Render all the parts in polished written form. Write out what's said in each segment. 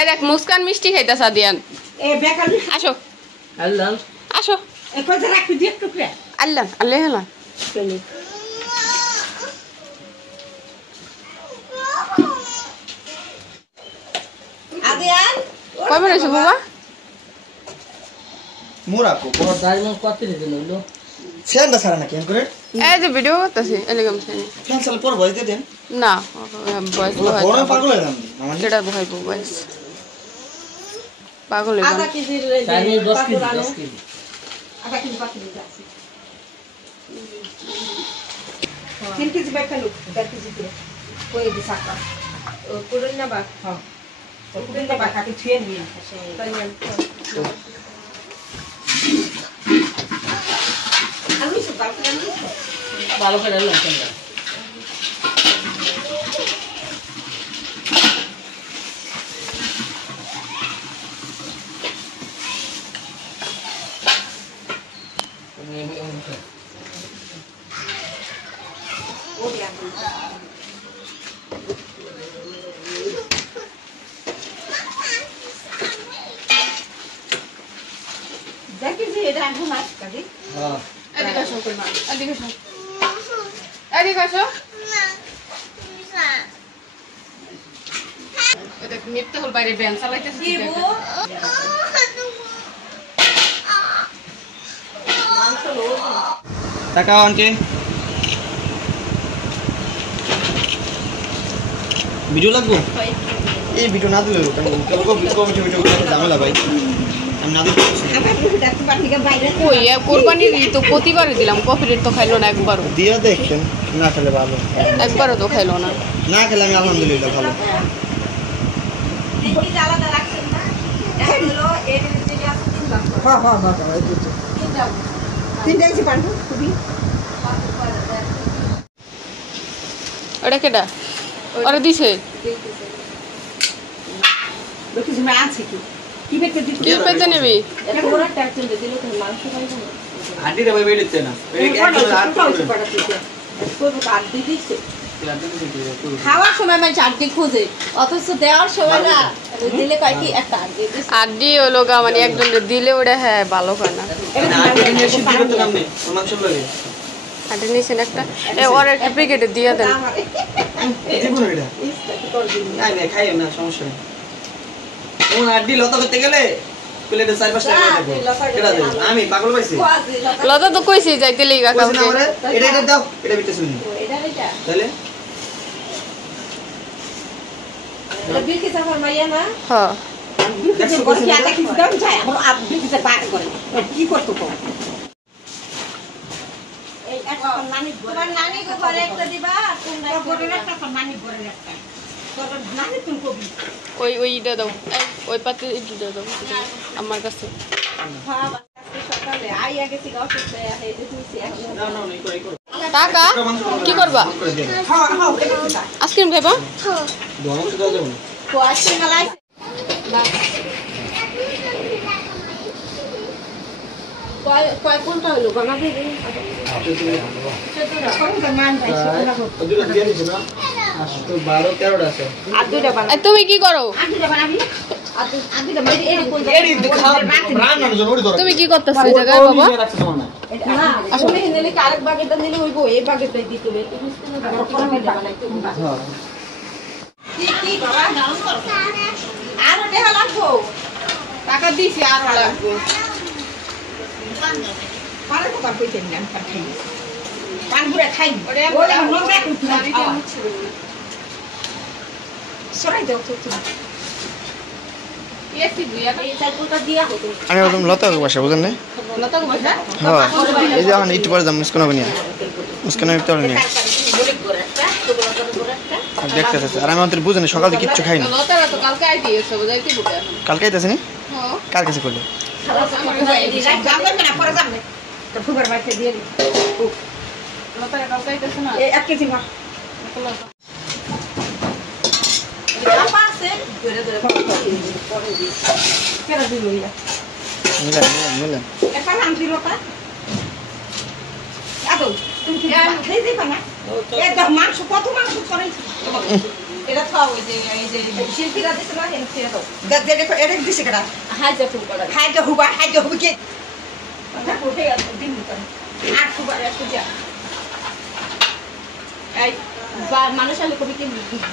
এই দেখ মুস্কান মিষ্টি খাইতাছ দিয়ান আসো আল্লাহ আসো আল্লাহ আল্লাহ হেলা কবে রয়েছে বাবা মোরাকো ওর দাইমন কত দিন হলো সেন্ডা সারা নাকি এন করে এই যে ভিডিও করতেছি এলিগাম শুনি ক্যান্সেল পর ভয় দিয়ে দেন না বয়স বড় পাগল হয়ে যান আমার যেটা ভাই বয়স পাগল হয়ে আধা যান কেজি চাইনি 10 কেজি 10 কেজি আধা কেজি পাখি দিতে আছে 3 কেজি ব্যাগ ফেলো 1 কেজি করে কই দি সাকা ও পুরন না বা হ্যাঁ ও পুরন না বা কাকে ছুঁয়ে নিয়ে আমি সব ভালো করে লাগছে না দেখি যে এটা এখন মাছ কাটি হ্যাঁ এদিকে আসো কইমা এদিকে আসো এদিকে আসো এটা মিথ্যা হল বাইরে ব্যান চালাইতেছে কি গো মাংস লোজ টাকা আনকে ভিডিও লাগবো এই ভিডিও না দিলে কেউ কমিটি ভিডিও ঝামেলা ভাই আমি না দিতে দেখতে পারলি বাইরে কই কোরবানির তো প্রতিবারই দিলাম কপিরেট তো খাইলো না একবারও দিয়ে দেখেন না খেলে ভালো একবারও তো খাইলো না না খেলে আমি আলহামদুলিল্লাহ ভালো কি আলাদা রাখছেন না হলো এর দিকে আছে 3 লাখ হ্যাঁ হ্যাঁ হ্যাঁ তিনটা আছে পান্ডু খুবই ওটা কেডা ওরা দিছে দেখি যে আছে কি কি বেতে দিতে কি পেতে নেবি এটা ওরা ট্যাক্সেল দিলে তো মাংস পাইবো না হাঁটিটা ভাই বেড়েছে না খাওয়ার সময় মানে আড্ডি খোঁজে অথচ দেওয়ার সময় না দিলে কয় কি একটা আড্ডি আড্ডি হলো গা মানে একজন দিলে ওটা হ্যাঁ ভালো হয় না আড্ডি নিয়েছেন একটা ওর একটা প্যাকেটে দিয়ে দেন আমি পাগল পাইছি লতা তো কইছি যাইতে লিগা কাউকে এটা দাও এটা বিতে শুনি তাহলে বিলকি সাফার মাইয়া না হ্যাঁ বিলকি বলছি আটা কিছু দাম চাই এখন আপনি বিলকি বাক করে কি করতে কো এই একটা নানি তোমার নানি গো ঘরে একটা দিবা তোমরা ঘরে একটা নানি ঘরে একটা তোর নানি তুমি কবি ওইটা দাও ওই পাতে এটা দাও আমার কাছে হ্যাঁ সকালে আইয়া গেছি অসুস্থ হয়ে দিতেছি না না নাই করে টাকা কি করবা হ্যাঁ হ্যাঁ এটা আইসক্রিম খাইবা দোনো তো দাও যাবে তো আইসক্রিম মালাই কয় কোনটা হলো গনা দিবি দুটো দিয়ে দিছ না তো 12 13টা আছে আর দুইটা বানা তুমি কি করো আর দুইটা বানাবি আর দুইটা মানে এই কোন এডি খাও রান্নার জন্য ওড়ি ধরো তুমি কি করতেছো এই জায়গায় বাবা না আসলে নিলে কি আরেক বাকেটটা নিলে হইবো এই বাকেটটাই দিতে হবে তুমি স্কিনে বানাইতে হ্যাঁ কি বাবা দাম করো আর টাকা লাগবো টাকা দিছি আর লাগবে পারে তো কার কইতেন না খাই পানপুরা খাই ওরে নোংরা করতে সরাই দাও তো তুমি এসি দুইয়া এই সাইকেলটা দিয়া হতো আমি একদম লতাকে বসে বুঝেন না লতা কো বসা হ্যাঁ এই যে এখন একটু পরে যাম মুস্কান নিয়ে মুস্কান একটু নিয়ে বলে গোরাটা ছোটটা গোরাটা আর দেখতেছে আর আমি আমাদের বুঝেন সকালে কিচ্ছু খাই না লতারা তো কালকে আইতেছে বুঝাই কি বুঝা কালকে আইতাছে নি হ্যাঁ কাল কিছু করলে যাবে না পরে যাবে তো ফুবার বাইতে দিয়ে দি লতারা কালকে আইতেছে না এই 1 কেজি মা আপা আছে ধরে ধরে পরে দি কেন দিল ইয়া মিলেন এটা নাম দিল তা আদো তুমি কি দেই দিবা না এ দাও মাংস কত মাংস করেছ এটা খাও ওই যে এই যে শিল্পীরা দিছে না এনে ফেলে দাও দেখো এটা দিছে কেডা হাইজা হুবা হাইজা হুবা কে কথা কোটে আছে দিন করে আর হুবা একটু যা এই মানুষ আলে কবি কি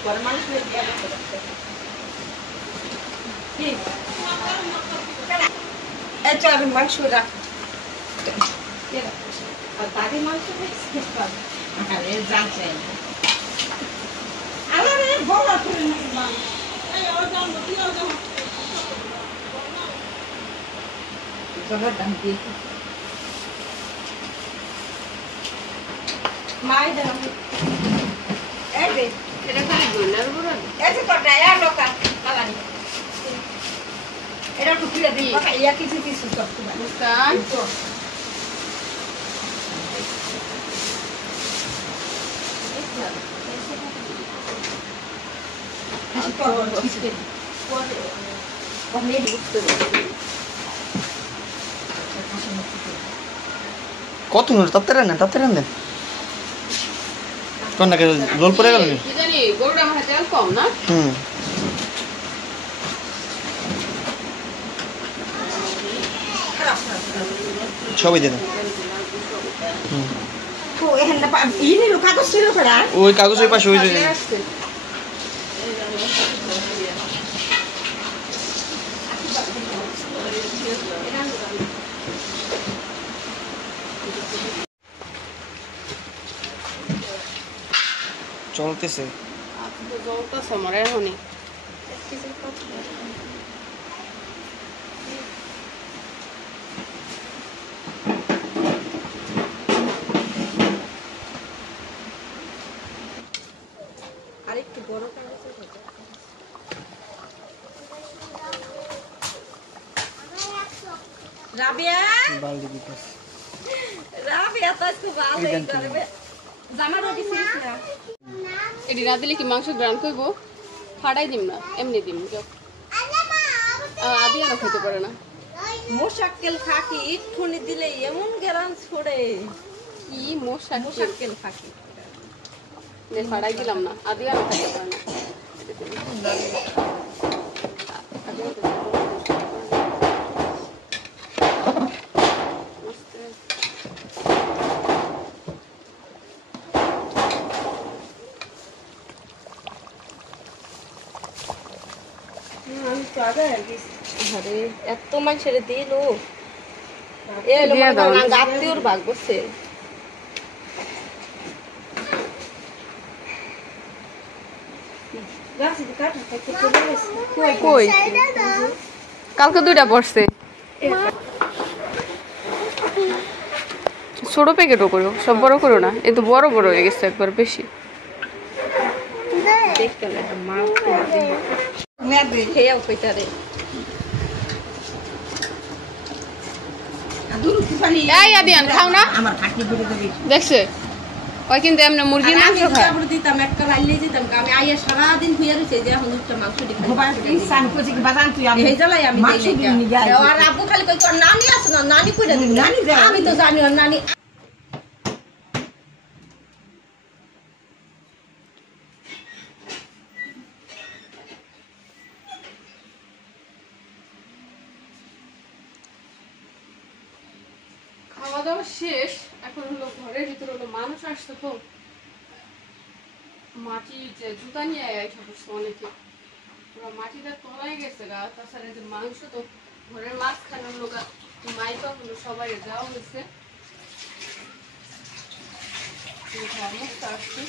বড় মানুষ হয়ে দিয়া করতে কি এটা আমি মাংস রাখ কেডা আর দাদি মাংস খাইছে আরে জানছে আরে বড় করে না এই ওর দাম দিও দাও জগৎ দাম দিয়ে মাই দাও এই দে এটা খালি গোলার বড় এই যে কটা এ লোকা কালানি এটা টুকরে দিই বাবা ইয়া কিছু কিছু সব মুস্তান কত মিনিট তাড়াতাড়ি না কোন নাকি জল পড়ে গেল কি জানি গরুটা আমার তেল কম না সবই দিয়ে দাও ও এখানে ইনি কাগজ ছিল পড়া ওই কাগজ ওই পাশে ওই যে চলতেছে চলতেছে আমার এখনই আরেকটু বড় কাগজ রাবিয়া বালতি দিতেছ রাবিয়া তো খুব ভালো করবে জামা রোটি ছিস না এটি না দিলে কি মাংস গ্রান করবো ফাটাই দিম না এমনি দিম আদি আর খেতে পারে না মোশাক্কেল খাকি ইটখুনি দিলে এমন গেরান ছড়ে কি মোশাক্কেল মোশাক্কেল খাকি ফাটাই দিলাম না আদি আর খেতে পারে না আরে এত মানুষের দিল আত্মীয়র ভাগ বসছে কই কালকে দুইটা পড়ছে ছোট প্যাকেটও করো সব বড় করো না এ তো বড় বড় হয়ে গেছে একবার বেশি দেখতে লাগে মাছ মেদে খেয়াও কইতারে আদুরু কিপানি এই আদিয়ান খাও না আমার খাকি করে দেবি দেখছে ওই কিন্তু এমনি মুরগির মাংস খায় আমি দিতাম একটা লাইলে দিতাম আমি আইয়া সারা দিন খুইয়া রইছে যে এখন একটা মাংস দি খাই বাবা কি সান কোজি কি বাজান তুই আমি হেজালাই আমি দেই আর আব্বু খালি কই তোর নানি আছে না নানি কইরা দিবি নানি আমি তো জানি ওর নানি খাওয়া দাওয়া শেষ এখন হলো ঘরের ভিতরে হলো মানুষ আসতো তো মাটি যে জুতা নিয়ে আইসা বসছে অনেকে পুরো মাটিটা তলায় গেছে গা তাছাড়া যে মাংস তো ঘরের মাঝখানে লোক মাইকা হলো সবাই দেওয়া হয়েছে আসছে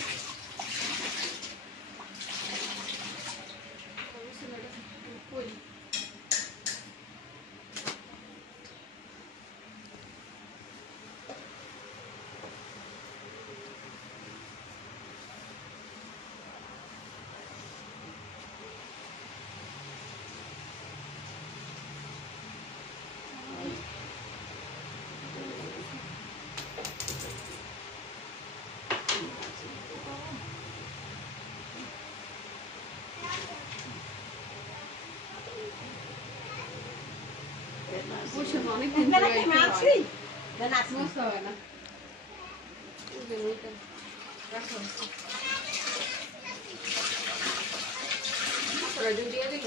করা দিন দিয়ে দিল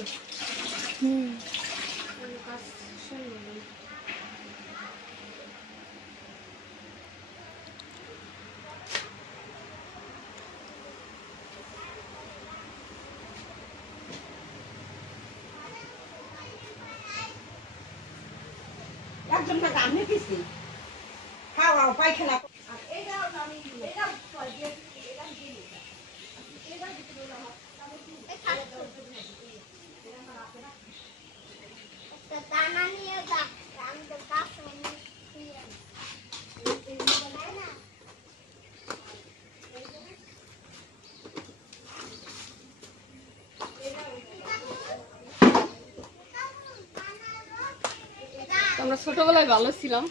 কাজ শুনবো না। একজন না গামনে পিছি খাওয়া পায়খানা আর এটাও আমি এটা দিয়ে এটা দিয়ে এটা দিতে না দানা নিয়ে যা আমি তো কাজ করি না আমরা ছোটবেলায় ভালো ছিলাম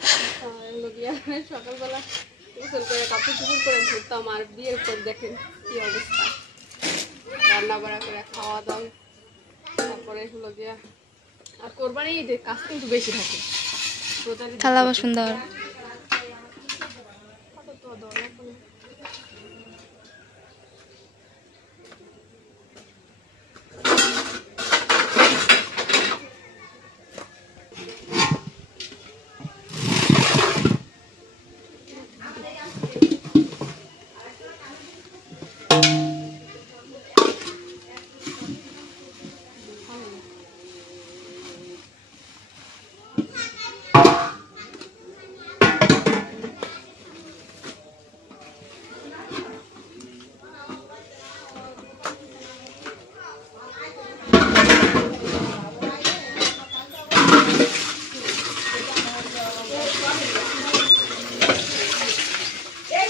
সকালবেলা গোসল করে কাপড় চুপড় করে ঘুরতাম আর বিয়ের পর দেখেন কি অবস্থা রান্না বাড়া করে খাওয়া দাওয়া তারপরে হলো গিয়া আর কোরবানি ঈদের কাজ কিন্তু বেশি থাকে থালা বাসন দেওয়ার এই